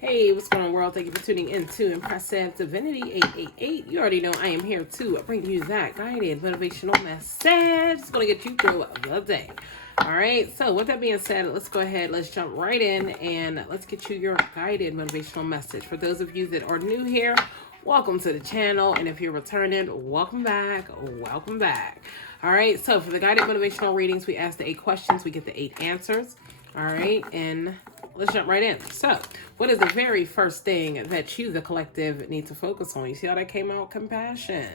Hey, what's going on, world? Thank you for tuning in to Impressive Divinity 888. You already know I am here to bring you that guided motivational message. It's going to get you through the day. All right, so with that being said, let's go ahead, let's jump right in and let's get you your guided motivational message. For those of you that are new here, welcome to the channel. And if you're returning, welcome back. Welcome back. All right, so for the guided motivational readings, we ask the 8 questions, we get the 8 answers. All right, and let's jump right in. So, what is the very first thing that you, the collective, need to focus on? You see how that came out? Compassion.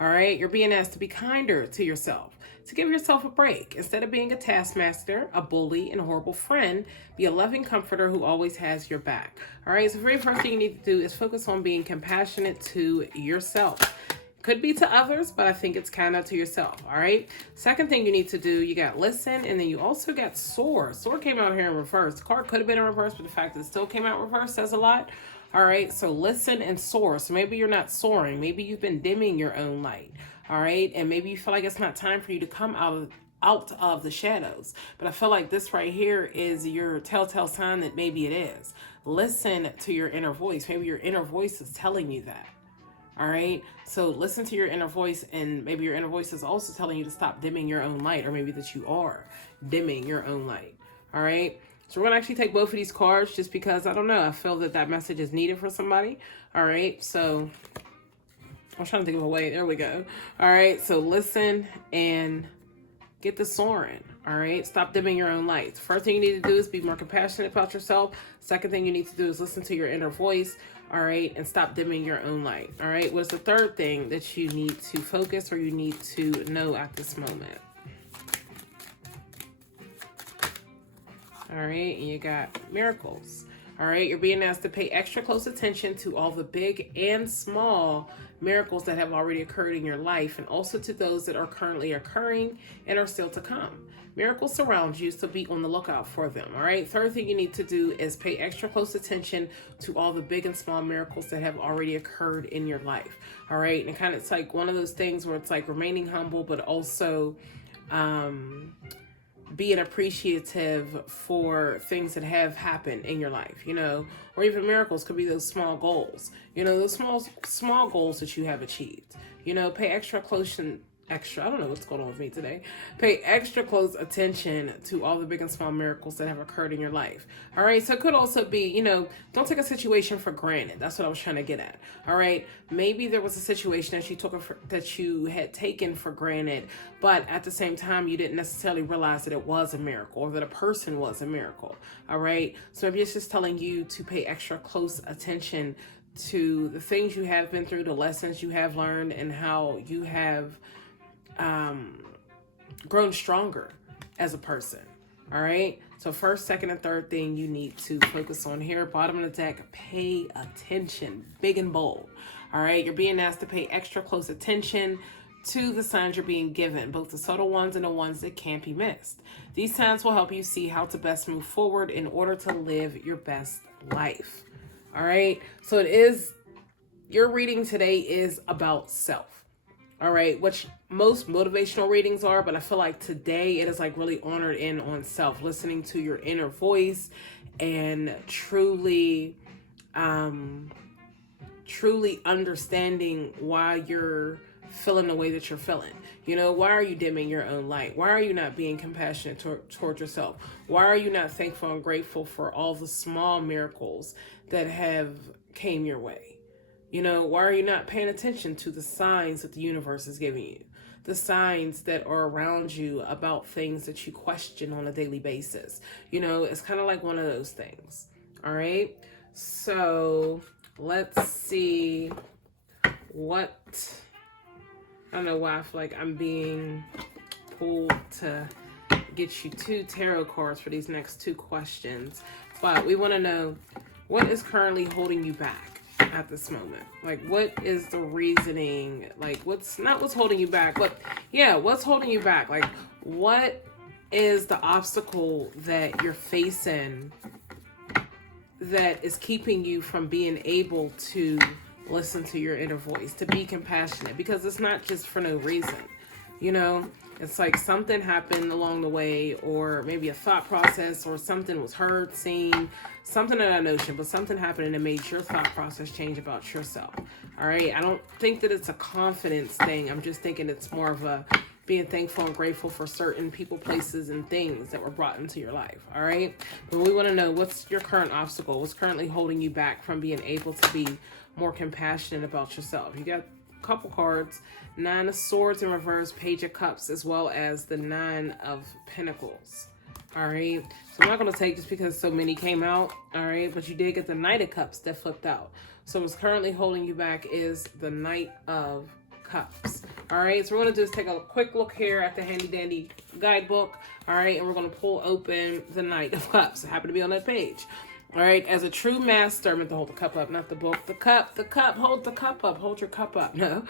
All right, you're being asked to be kinder to yourself, to give yourself a break. Instead of being a taskmaster, a bully, and a horrible friend, be a loving comforter who always has your back. All right, so the very first thing you need to do is focus on being compassionate to yourself. Could be to others, but I think it's kind of to yourself, all right? Second thing you need to do, you got listen, and then you also got soar. Soar came out here in reverse. The card could have been in reverse, but the fact that it still came out reverse says a lot. All right, so listen and soar. So maybe you're not soaring. Maybe you've been dimming your own light, all right? And maybe you feel like it's not time for you to come out of the shadows. But I feel like this right here is your telltale sign that maybe it is. Listen to your inner voice. Maybe your inner voice is telling you that. All right, so listen to your inner voice, and maybe your inner voice is also telling you to stop dimming your own light, or maybe that you are dimming your own light. All right, so we're gonna actually take both of these cards just because I don't know, I feel that message is needed for somebody. All right, so I'm trying to think of a way. There we go. All right, so listen and get the soaring. All right, stop dimming your own lights. First thing you need to do is be more compassionate about yourself. Second thing you need to do is listen to your inner voice. All right, and stop dimming your own light. All right, what's the third thing that you need to focus or you need to know at this moment? All right, and you got miracles. All right, you're being asked to pay extra close attention to all the big and small miracles that have already occurred in your life, and also to those that are currently occurring and are still to come. Miracles surround you, so be on the lookout for them. All right, third thing you need to do is pay extra close attention to all the big and small miracles that have already occurred in your life. All right, and kind of it's like one of those things where it's like remaining humble, but also being appreciative for things that have happened in your life, you know, or even miracles could be those small goals, you know, those small goals that you have achieved. You know, pay I don't know what's going on with me today. Pay extra close attention to all the big and small miracles that have occurred in your life. All right, so it could also be, you know, don't take a situation for granted. That's what I was trying to get at. All right, maybe there was a situation that you had taken for granted, but at the same time, you didn't necessarily realize that it was a miracle or that a person was a miracle. All right, so maybe it's just telling you to pay extra close attention to the things you have been through, the lessons you have learned, and how you have grown stronger as a person. All right, so first, second, and third thing you need to focus on here, bottom of the deck, pay attention, big and bold. All right, you're being asked to pay extra close attention to the signs you're being given, both the subtle ones and the ones that can't be missed. These signs will help you see how to best move forward in order to live your best life. All right, so your reading today is about self. All right, which most motivational readings are, but I feel like today it is like really honored in on self, listening to your inner voice and truly understanding why you're feeling the way that you're feeling. You know, why are you dimming your own light? Why are you not being compassionate toward yourself? Why are you not thankful and grateful for all the small miracles that have came your way? You know, why are you not paying attention to the signs that the universe is giving you? The signs that are around you about things that you question on a daily basis. You know, it's kind of like one of those things. All right. So let's see what, I don't know why I feel like I'm being pulled to get you 2 tarot cards for these next 2 questions. But we want to know what is currently holding you back at this moment. Like, what is the reasoning? Like, what's holding you back, but yeah, what's holding you back? Like, what is the obstacle that you're facing that is keeping you from being able to listen to your inner voice, to be compassionate? Because it's not just for no reason. You know, it's like something happened along the way, or maybe a thought process, or something was heard, seen, something of that notion, but something happened and it made your thought process change about yourself. All right. I don't think that it's a confidence thing. I'm just thinking it's more of a being thankful and grateful for certain people, places, and things that were brought into your life. All right. But we want to know, what's your current obstacle? What's currently holding you back from being able to be more compassionate about yourself? You got a couple cards: Nine of Swords in reverse, Page of Cups, as well as the Nine of Pentacles. All right. So I'm not going to take just because so many came out. All right. But you did get the Knight of Cups that flipped out. So what's currently holding you back is the Knight of Cups. All right, so we're going to just take a quick look here at the handy dandy guidebook. All right, and we're going to pull open the Knight of Cups. It happened to be on that page. All right, as a true master, I meant to hold the cup up, not the book. The cup, hold the cup up, hold your cup up. No.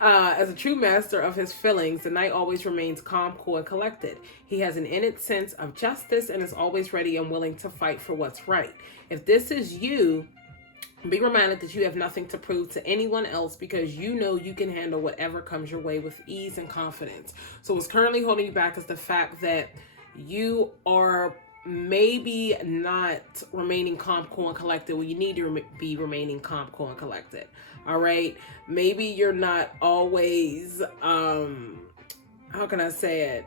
As a true master of his feelings, the knight always remains calm, cool, and collected. He has an innate sense of justice and is always ready and willing to fight for what's right. If this is you, be reminded that you have nothing to prove to anyone else, because you know you can handle whatever comes your way with ease and confidence. So what's currently holding you back is the fact that you are maybe not remaining calm, cool, and collected. Well, you need to be remaining calm, cool, and collected. All right. Maybe you're not always, how can I say it?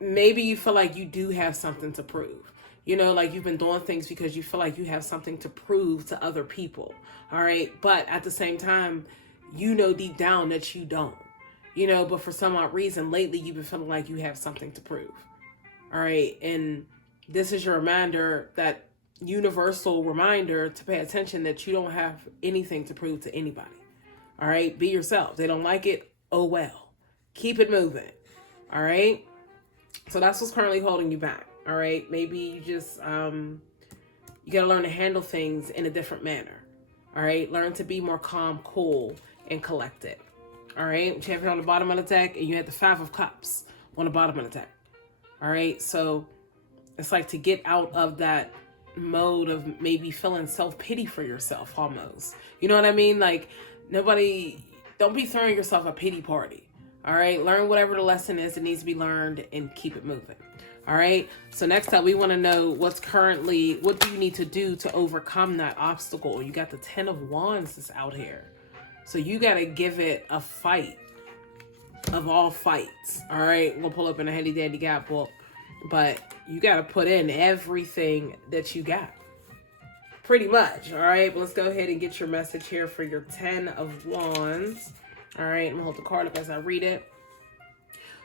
Maybe you feel like you do have something to prove. You know, like you've been doing things because you feel like you have something to prove to other people. All right. But at the same time, you know deep down that you don't. You know, but for some odd reason, lately you've been feeling like you have something to prove. All right. And this is your reminder, that universal reminder to pay attention that you don't have anything to prove to anybody. All right. Be yourself. They don't like it. Oh, well. Keep it moving. All right. So that's what's currently holding you back. All right. Maybe you just, you got to learn to handle things in a different manner. All right. Learn to be more calm, cool, and collected. All right. Champion on the bottom of the deck, and you had the Five of Cups on the bottom of the deck. All right. So it's like to get out of that mode of maybe feeling self-pity for yourself almost. You know what I mean? Like don't be throwing yourself a pity party. All right. Learn whatever the lesson is that needs to be learned and keep it moving. All right. So next up, we want to know what do you need to do to overcome that obstacle? You got the 10 of Wands that's out here. So you got to give it a fight of all fights. All right. We'll pull up in a handy dandy gap book, but you got to put in everything that you got. Pretty much. All right. But let's go ahead and get your message here for your 10 of Wands. All right. I'm going to hold the card up as I read it.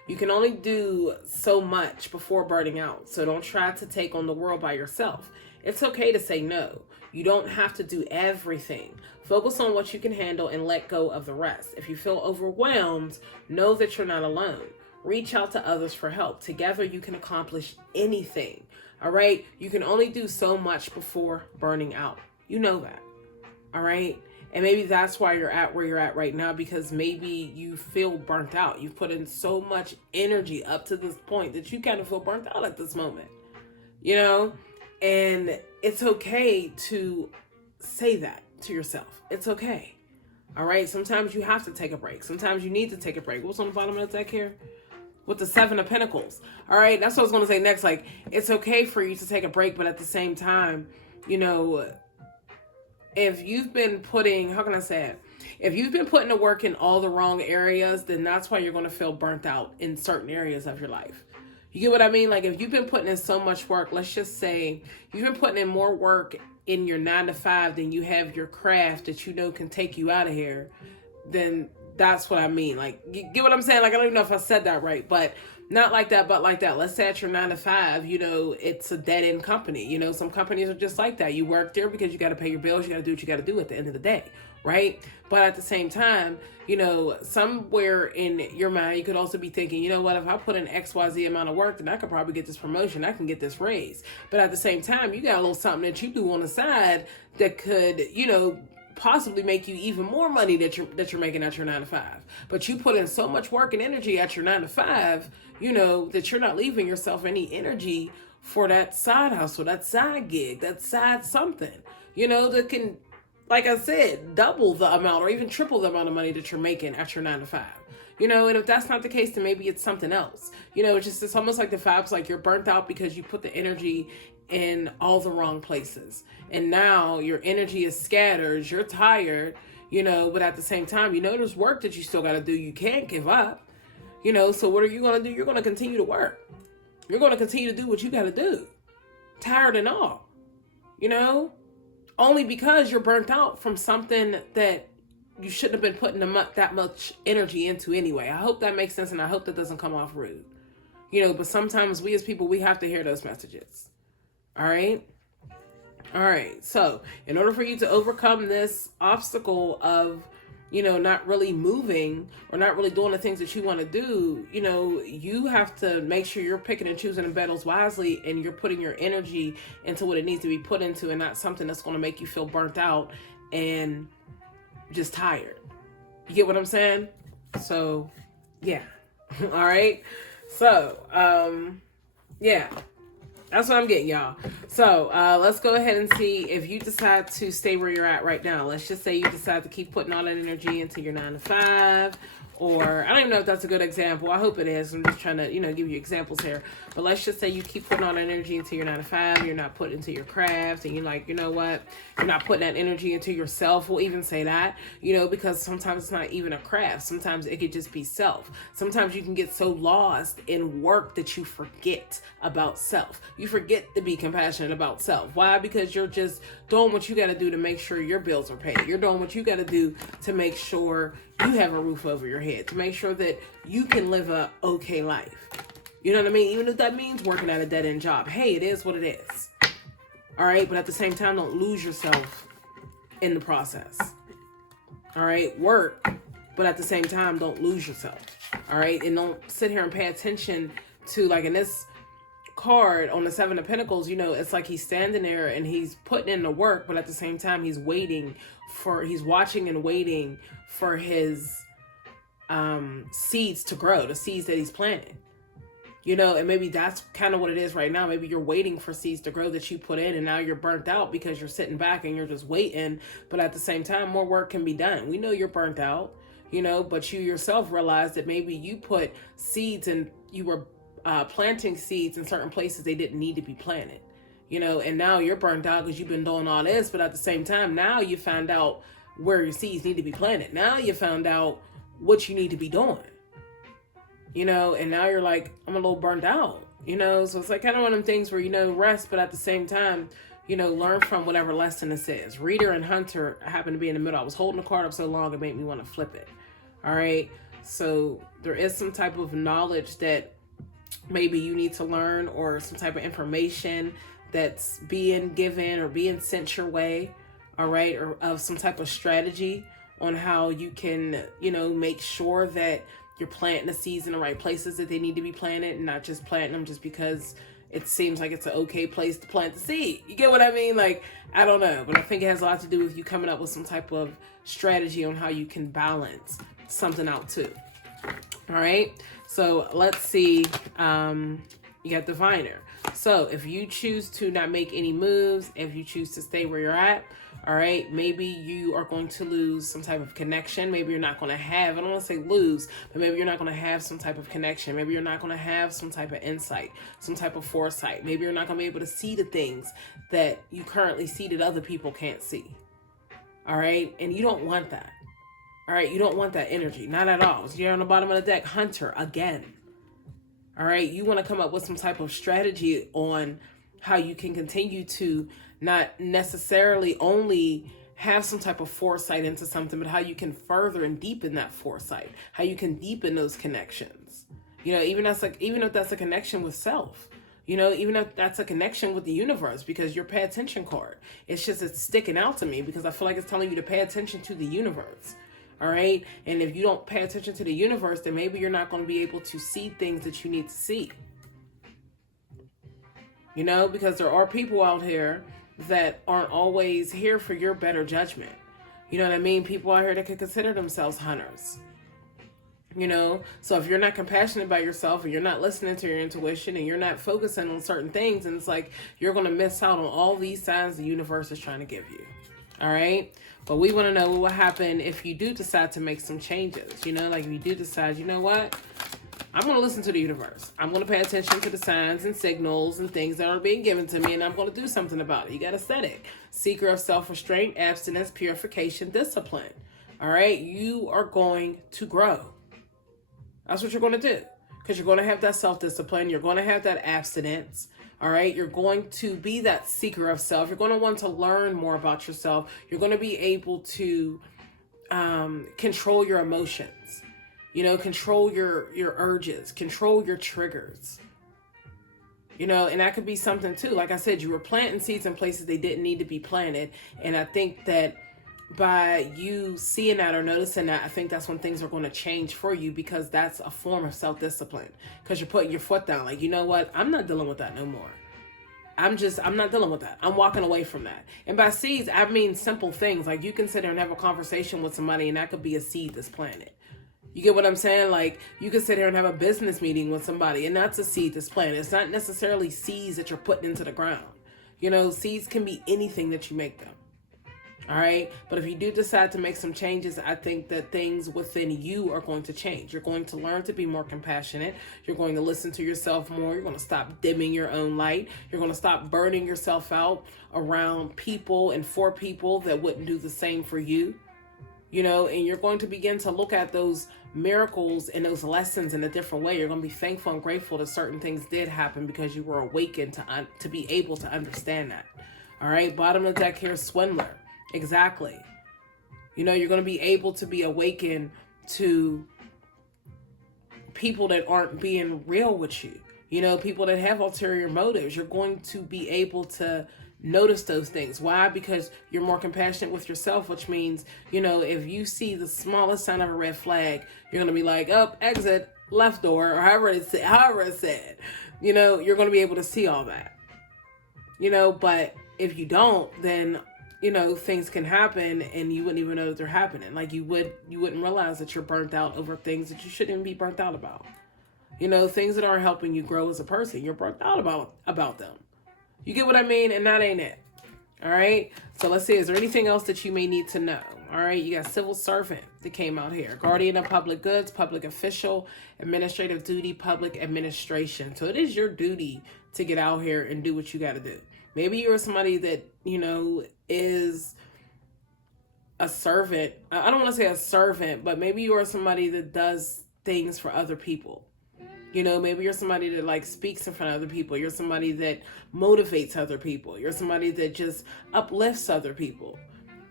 You can only do so much before burning out, so don't try to take on the world by yourself. It's okay to say no. You don't have to do everything. Focus on what you can handle and let go of the rest. If you feel overwhelmed, know that you're not alone. Reach out to others for help. Together, you can accomplish anything. All right? You can only do so much before burning out. You know that. All right? And maybe that's why you're at where you're at right now, because maybe you feel burnt out. You've put in so much energy up to this point that you kind of feel burnt out at this moment, you know? And it's okay to say that to yourself. It's okay. All right. Sometimes you have to take a break. Sometimes you need to take a break. What's on the bottom of the deck here? With the 7 of Pentacles. All right. That's what I was going to say next. Like, it's okay for you to take a break, but at the same time, you know, if you've been putting, how can I say it? If you've been putting the work in all the wrong areas, then that's why you're going to feel burnt out in certain areas of your life. You get what I mean? Like if you've been putting in so much work, let's just say you've been putting in more work in your 9 to 5 than you have your craft that you know can take you out of here, then that's what I mean. Like, you get what I'm saying? Like, I don't even know if I said that right, but not like that, but like that. Let's say at your 9 to 5, you know, it's a dead end company. You know, some companies are just like that. You work there because you got to pay your bills. You got to do what you got to do at the end of the day. Right. But at the same time, you know, somewhere in your mind, you could also be thinking, you know what, if I put in XYZ amount of work, then I could probably get this promotion. I can get this raise. But at the same time, you got a little something that you do on the side that could, you know, possibly make you even more money that you're making at your 9 to 5. But you put in so much work and energy at your 9 to 5, you know, that you're not leaving yourself any energy for that side hustle, that side gig, that side something, you know, that can, like I said, double the amount or even triple the amount of money that you're making at your 9 to 5. You know, and if that's not the case, then maybe it's something else. You know, it's almost like the vibes like you're burnt out because you put the energy in all the wrong places. And now your energy is scattered, you're tired, you know, but at the same time, you know, there's work that you still got to do. You can't give up, you know, so what are you going to do? You're going to continue to work. You're going to continue to do what you got to do. Tired and all, you know, only because you're burnt out from something that you shouldn't have been putting that much energy into anyway. I hope that makes sense, and I hope that doesn't come off rude. You know, but sometimes we as people, we have to hear those messages. All right? All right. So in order for you to overcome this obstacle of, you know, not really moving or not really doing the things that you want to do, you know, you have to make sure you're picking and choosing the battles wisely, and you're putting your energy into what it needs to be put into, and not something that's going to make you feel burnt out and just tired. You get what I'm saying? So, yeah. All right. So, yeah. That's what I'm getting, y'all. So let's go ahead and see if you decide to stay where you're at right now. Let's just say you decide to keep putting all that energy into your 9 to 5, or I don't even know if that's a good example. I hope it is. I'm just trying to, you know, give you examples here. But let's just say you keep putting all that energy into your 9 to 5. You're not putting into your craft, and you're like, you know what? You're not putting that energy into yourself. We'll even say that, you know, because sometimes it's not even a craft. Sometimes it could just be self. Sometimes you can get so lost in work that you forget about self. You forget to be compassionate about self. Why? Because you're just doing what you got to do to make sure your bills are paid. You're doing what you got to do to make sure you have a roof over your head, to make sure that you can live a okay life. You know what I mean? Even if that means working at a dead-end job. Hey, it is what it is. All right? But at the same time, don't lose yourself in the process. All right? Work, but at the same time, don't lose yourself. All right? And don't sit here and pay attention to, like in this card on the 7 of Pentacles, you know, it's like he's standing there and he's putting in the work, but at the same time, he's watching and waiting for his seeds to grow, the seeds that he's planted. You know, and maybe that's kind of what it is right now. Maybe you're waiting for seeds to grow that you put in, and now you're burnt out because you're sitting back and you're just waiting. But at the same time, more work can be done. We know you're burnt out, you know, but you yourself realize that maybe you put seeds and you were planting seeds in certain places they didn't need to be planted, you know, and now you're burnt out because you've been doing all this. But at the same time, now you found out where your seeds need to be planted. Now you found out what you need to be doing. You know, and now you're like, I'm a little burnt out, you know, so it's like kind of one of them things where, you know, rest, but at the same time, you know, learn from whatever lesson this is. Reader and Hunter happen to be in the middle. I was holding the card up so long, it made me want to flip it. All right. So there is some type of knowledge that maybe you need to learn, or some type of information that's being given or being sent your way. All right. Or of some type of strategy on how you can, you know, make sure that you're planting the seeds in the right places that they need to be planted, and not just planting them just because it seems like it's an okay place to plant the seed. You get what I mean? Like, I don't know, but I think it has a lot to do with you coming up with some type of strategy on how you can balance something out too. All right. So let's see. You got Diviner. So if you choose to not make any moves, if you choose to stay where you're at, all right, maybe you are going to lose some type of connection. Maybe you're not going to have, I don't want to say lose, but maybe you're not going to have some type of connection. Maybe you're not going to have some type of insight, some type of foresight. Maybe you're not going to be able to see the things that you currently see that other people can't see. All right. And you don't want that. All right. You don't want that energy. Not at all. So you're on the bottom of the deck, Hunter, again. All right. You want to come up with some type of strategy on how you can continue to not necessarily only have some type of foresight into something, but how you can further and deepen that foresight, how you can deepen those connections. You know, even if that's a connection with self, you know, even if that's a connection with the universe, because your pay attention card, it's sticking out to me because I feel like it's telling you to pay attention to the universe. All right. And if you don't pay attention to the universe, then maybe you're not going to be able to see things that you need to see. You know, because there are people out here that aren't always here for your better judgment. You know what I mean? People out here that could consider themselves hunters. You know, so if you're not compassionate about yourself, and you're not listening to your intuition, and you're not focusing on certain things, and it's like you're going to miss out on all these signs the universe is trying to give you. All right. But we want to know what will happen if you do decide to make some changes. You know, like if you do decide, you know what? I'm going to listen to the universe. I'm going to pay attention to the signs and signals and things that are being given to me, and I'm going to do something about it. You got to set it. Seeker of self-restraint, abstinence, purification, discipline. All right? You are going to grow. That's what you're going to do, because you're going to have that self-discipline. You're going to have that abstinence. All right? You're going to be that seeker of self. You're going to want to learn more about yourself. You're going to be able to control your emotions. You know, control your urges, control your triggers. You know, and that could be something too. Like I said, you were planting seeds in places they didn't need to be planted. And I think that by you seeing that or noticing that, I think that's when things are going to change for you, because that's a form of self-discipline. Because you're putting your foot down. Like, you know what? I'm not dealing with that no more. I'm not dealing with that. I'm walking away from that. And by seeds, I mean simple things. Like, you can sit there and have a conversation with somebody, and that could be a seed that's planted. You get what I'm saying? Like, you could sit here and have a business meeting with somebody, and that's a seed that's planted. It's not necessarily seeds that you're putting into the ground. You know, seeds can be anything that you make them. All right? But if you do decide to make some changes, I think that things within you are going to change. You're going to learn to be more compassionate. You're going to listen to yourself more. You're going to stop dimming your own light. You're going to stop burning yourself out around people and for people that wouldn't do the same for you. You know, and you're going to begin to look at those miracles and those lessons in a different way. You're going to be thankful and grateful that certain things did happen, because you were awakened to be able to understand that. All right. Bottom of the deck here, swindler. Exactly. You know, you're going to be able to be awakened to people that aren't being real with you. You know, people that have ulterior motives. You're going to be able to notice those things. Why? Because you're more compassionate with yourself, which means, you know, if you see the smallest sign of a red flag, you're going to be like, up, exit, left door, or however it's said. You know, you're going to be able to see all that. You know, but if you don't, then, you know, things can happen and you wouldn't even know that they're happening. Like, you wouldn't realize that you're burnt out over things that you shouldn't be burnt out about. You know, things that aren't helping you grow as a person, you're burnt out about them. You get what I mean? And that ain't it. All right. So let's see. Is there anything else that you may need to know? All right. You got civil servant that came out here. Guardian of public goods, public official, administrative duty, public administration. So it is your duty to get out here and do what you got to do. Maybe you're somebody that, you know, is a servant. I don't want to say a servant, but maybe you are somebody that does things for other people. You know, maybe you're somebody that like speaks in front of other people. You're somebody that motivates other people. You're somebody that just uplifts other people.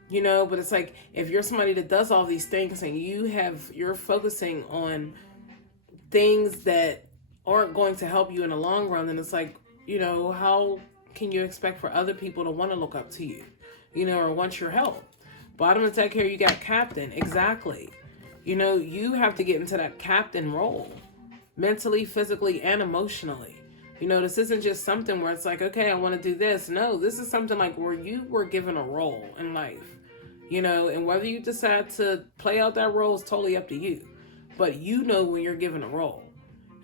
You know, but it's like, if you're somebody that does all these things and you're focusing on things that aren't going to help you in the long run, then it's like, you know, how can you expect for other people to want to look up to you, you know, or want your help? Bottom of the deck here, you got captain. Exactly. You know, you have to get into that captain role. Mentally, physically, and emotionally. You know, this isn't just something where it's like, okay, I want to do this. No, this is something like where you were given a role in life. You know, and whether you decide to play out that role is totally up to you. But you know when you're given a role.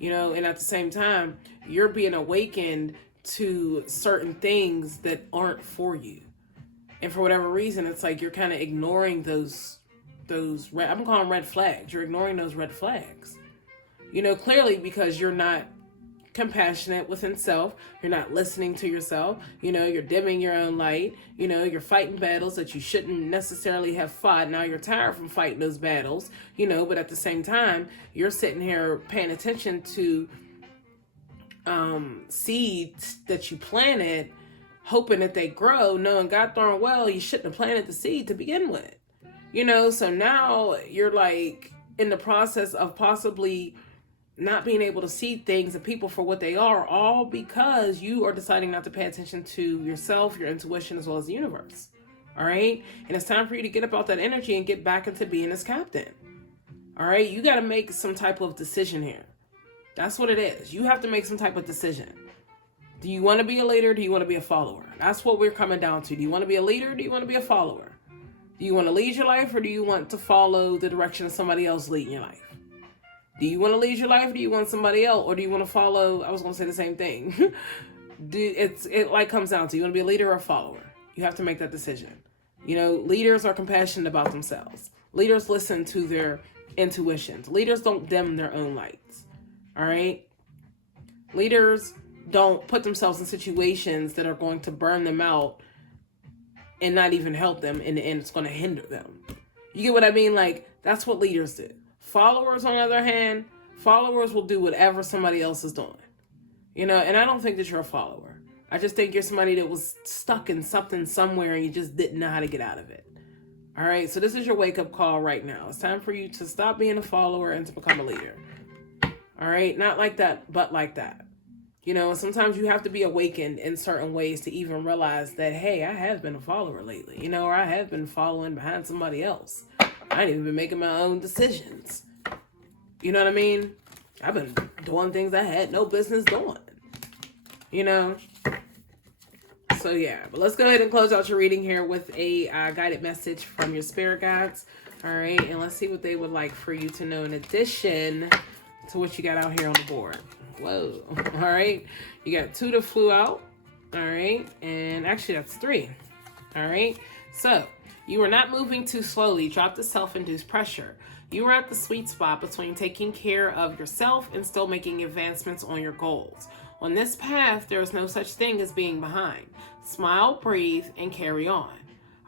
You know, and at the same time, you're being awakened to certain things that aren't for you. And for whatever reason, it's like you're kind of ignoring those red, I'm calling them red flags. You're ignoring those red flags. You know, clearly because you're not compassionate within self. You're not listening to yourself. You know, you're dimming your own light. You know, you're fighting battles that you shouldn't necessarily have fought. Now you're tired from fighting those battles, you know, but at the same time, you're sitting here paying attention to seeds that you planted, hoping that they grow, knowing God darn well you shouldn't have planted the seed to begin with. You know, so now you're like in the process of possibly not being able to see things and people for what they are, all because you are deciding not to pay attention to yourself, your intuition, as well as the universe. All right. And it's time for you to get up out that energy and get back into being this captain. All right. You got to make some type of decision here. That's what it is. You have to make some type of decision. Do you want to be a leader? Or do you want to be a follower? That's what we're coming down to. Do you want to be a leader? Or do you want to be a follower? Do you want to lead your life, or do you want to follow the direction of somebody else leading your life? Do you want to lead your life, or do you want somebody else? Or do you want to follow? I was going to say the same thing. It like comes down to, you want to be a leader or a follower? You have to make that decision. Leaders are compassionate about themselves. Leaders listen to their intuitions. Leaders don't dim their own lights. All right? Leaders don't put themselves in situations that are going to burn them out and not even help them. In the end, it's going to hinder them. You get what I mean? Like, that's what leaders do. Followers, on the other hand, followers will do whatever somebody else is doing. And I don't think that you're a follower. I just think you're somebody that was stuck in something somewhere and you just didn't know how to get out of it. All right? So this is your wake-up call right now. It's time for you to stop being a follower and to become a leader. All right? Not like that, but like that. Sometimes you have to be awakened in certain ways to even realize that, hey, I have been a follower lately, or I have been following behind somebody else. I ain't even been making my own decisions. You know what I mean? I've been doing things I had no business doing. So yeah, but let's go ahead and close out your reading here with a guided message from your spirit guides. All right, and let's see what they would like for you to know in addition to what you got out here on the board. Whoa. All right. You got 2 that flew out. All right. And actually that's 3. All right. So you are not moving too slowly. Drop the self-induced pressure. You are at the sweet spot between taking care of yourself and still making advancements on your goals. On this path, there is no such thing as being behind. Smile, breathe, and carry on.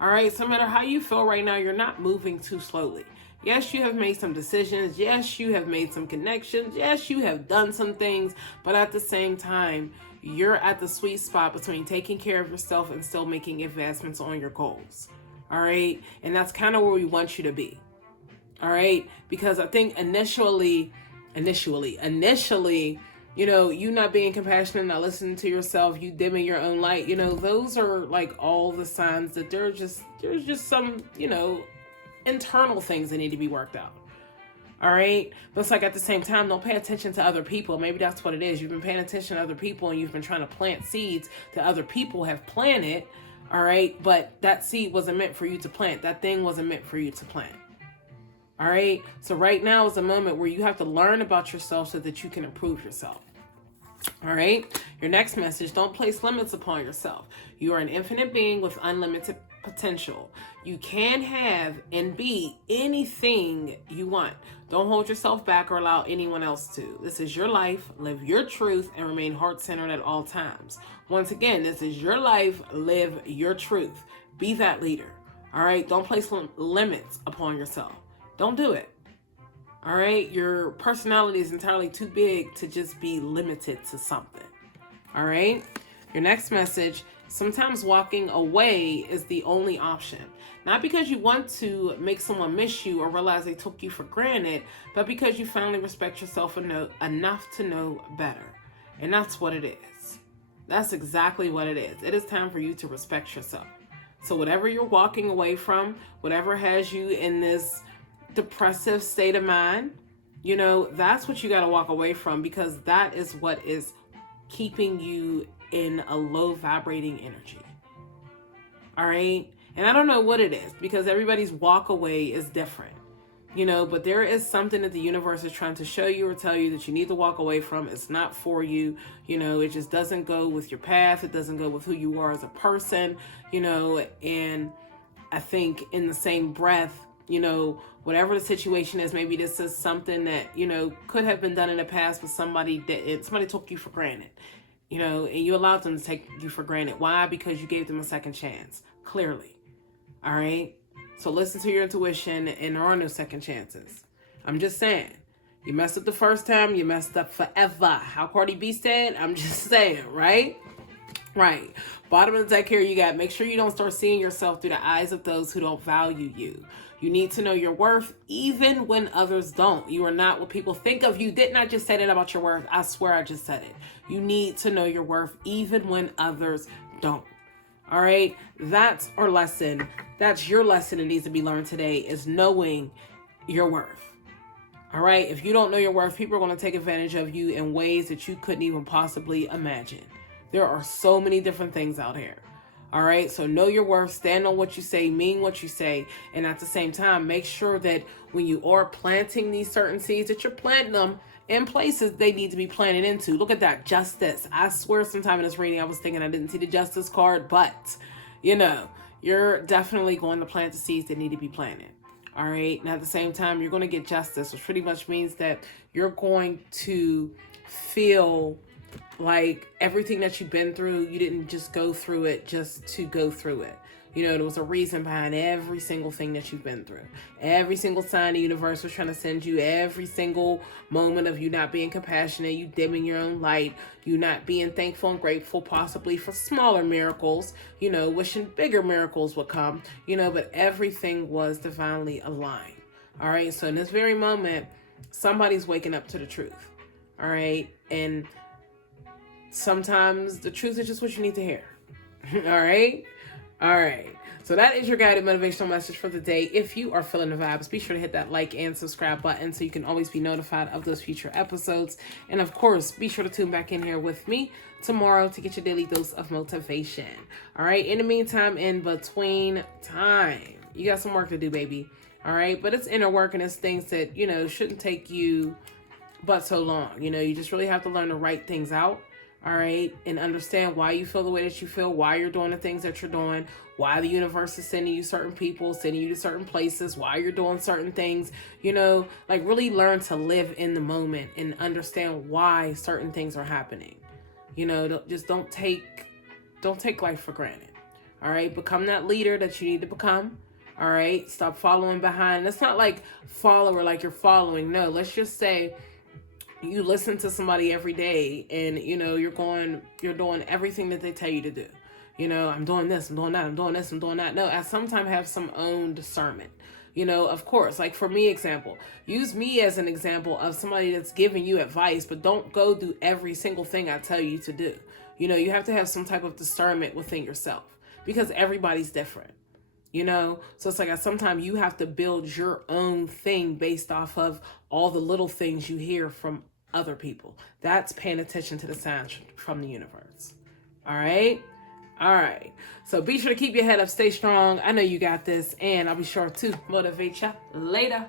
All right. So no matter how you feel right now, you're not moving too slowly. Yes, you have made some decisions. Yes, you have made some connections. Yes, you have done some things. But at the same time, you're at the sweet spot between taking care of yourself and still making advancements on your goals. All right. And that's kind of where we want you to be. All right. Because I think initially, you not being compassionate, not listening to yourself, you dimming your own light, those are like all the signs that there's just some, internal things that need to be worked out. All right. But it's like at the same time, don't pay attention to other people. Maybe that's what it is. You've been paying attention to other people and you've been trying to plant seeds that other people have planted. All right. But that seed wasn't meant for you to plant. That thing wasn't meant for you to plant. All right. So right now is a moment where you have to learn about yourself so that you can improve yourself. All right. Your next message, don't place limits upon yourself. You are an infinite being with unlimited potential. You can have and be anything you want. Don't hold yourself back or allow anyone else to. This is your life. Live your truth and remain heart-centered at all times. Once again, this is your life. Live your truth. Be that leader. All right. Don't place limits upon yourself. Don't do it. All right. Your personality is entirely too big to just be limited to something. All right. Your next message, sometimes walking away is the only option. Not because you want to make someone miss you or realize they took you for granted, but because you finally respect yourself enough to know better. And that's what it is. That's exactly what it is. It is time for you to respect yourself. So whatever you're walking away from, whatever has you in this depressive state of mind, that's what you got to walk away from, because that is what is keeping you in a low vibrating energy. All right. And I don't know what it is, because everybody's walk away is different, but there is something that the universe is trying to show you or tell you that you need to walk away from. It's not for you. It just doesn't go with your path. It doesn't go with who you are as a person, and I think in the same breath, whatever the situation is, maybe this is something that, could have been done in the past, but somebody took you for granted, and you allowed them to take you for granted. Why? Because you gave them a second chance, clearly. All right. So listen to your intuition, and there are no second chances. I'm just saying, you messed up the first time, you messed up forever. How Cardi B said, I'm just saying, right? Right. Bottom of the deck here, you got, make sure you don't start seeing yourself through the eyes of those who don't value you. You need to know your worth even when others don't. You are not what people think of you. Didn't I just say that about your worth? I swear I just said it. You need to know your worth even when others don't. All right. That's our lesson. That's your lesson that needs to be learned today, is knowing your worth. All right. If you don't know your worth, people are going to take advantage of you in ways that you couldn't even possibly imagine. There are so many different things out here. All right. So know your worth, stand on what you say, mean what you say. And at the same time, make sure that when you are planting these certain seeds, that you're planting them in places they need to be planted into. Look at that. Justice. I swear sometime in this reading, I was thinking I didn't see the justice card, but you're you're definitely going to plant the seeds that need to be planted. All right. And at the same time, you're going to get justice, which pretty much means that you're going to feel like everything that you've been through, you didn't just go through it just to go through it. You know, there was a reason behind every single thing that you've been through. Every single sign the universe was trying to send you, every single moment of you not being compassionate, you dimming your own light, you not being thankful and grateful, possibly for smaller miracles, you know, wishing bigger miracles would come, you know, but everything was divinely aligned. All right. So in this very moment, somebody's waking up to the truth. All right. And sometimes the truth is just what you need to hear. All right. All right. So that is your guided motivational message for the day. If you are feeling the vibes, be sure to hit that like and subscribe button so you can always be notified of those future episodes. And of course, be sure to tune back in here with me tomorrow to get your daily dose of motivation. All right. In the meantime, in between time, you got some work to do, baby. All right. But it's inner work and it's things that, you know, shouldn't take you but so long. You know, you just really have to learn to write things out. All right. And understand why you feel the way that you feel, why you're doing the things that you're doing, why the universe is sending you certain people, sending you to certain places, why you're doing certain things, you know, like really learn to live in the moment and understand why certain things are happening. You know, don't take life for granted. All right. Become that leader that you need to become. All right. Stop following behind. It's not like follower, like you're following. No, let's just say you listen to somebody every day and, you know, you're doing everything that they tell you to do. You know, I'm doing this, I'm doing that, I'm doing this, I'm doing that. No, at some time have some own discernment. You know, of course, like for me, use me as an example of somebody that's giving you advice, but don't go do every single thing I tell you to do. You know, you have to have some type of discernment within yourself because everybody's different. You know, so it's like sometimes you have to build your own thing based off of all the little things you hear from other people. That's paying attention to the signs from the universe. All right. All right. So be sure to keep your head up, stay strong. I know you got this, and I'll be sure to motivate you later.